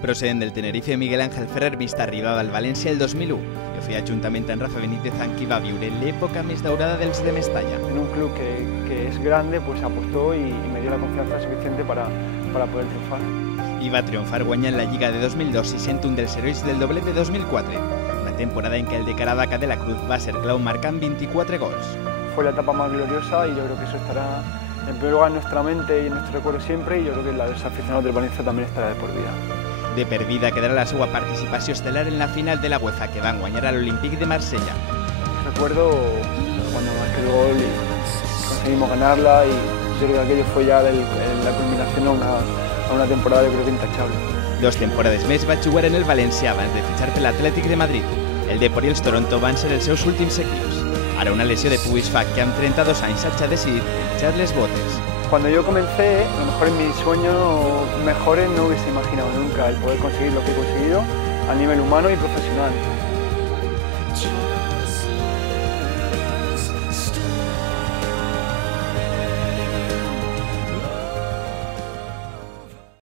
Procedent del Tenerife, Miguel Ángel Ferrer Vista arribava al València el 2001 i ho feia juntament amb Rafa Benítez, amb qui va viure l'època més daurada dels de Mestalla. En un club que es grande, pues apostó y me dio la confianza suficiente para poder triunfar. I va triomfar guanyant la Lliga de 2002 i sent un dels herois del doblet de 2004, una temporada en què el de Caravaca de la Cruz va ser clau marcant 24 gols. Fue la etapa más gloriosa y yo creo que eso estará en primer lugar en nuestra mente y en nuestro recuerdo siempre, y yo creo que la de los aficionados del Valencia también estarà de por vida. De per vida quedarà la seva participació estel·lar en la final de la UEFA que van guanyar a l'Olímpic de Marsella. Recuerdo cuando marqué el gol y conseguimos ganarla, y yo creo que aquello fue ya la culminación a una temporada yo creo que intachable. 2 temporades més va jugar en el València abans de fitxar per l'Atlètic de Madrid. El Depor i els Toronto van ser els seus últims equips. Ara una lesió de pubis fa que amb 32 anys hagi decidit echar les botes. Cuando yo comencé, a lo mejor en mis sueños mejores no hubiese imaginado nunca el poder conseguir lo que he conseguido a nivel humano y profesional.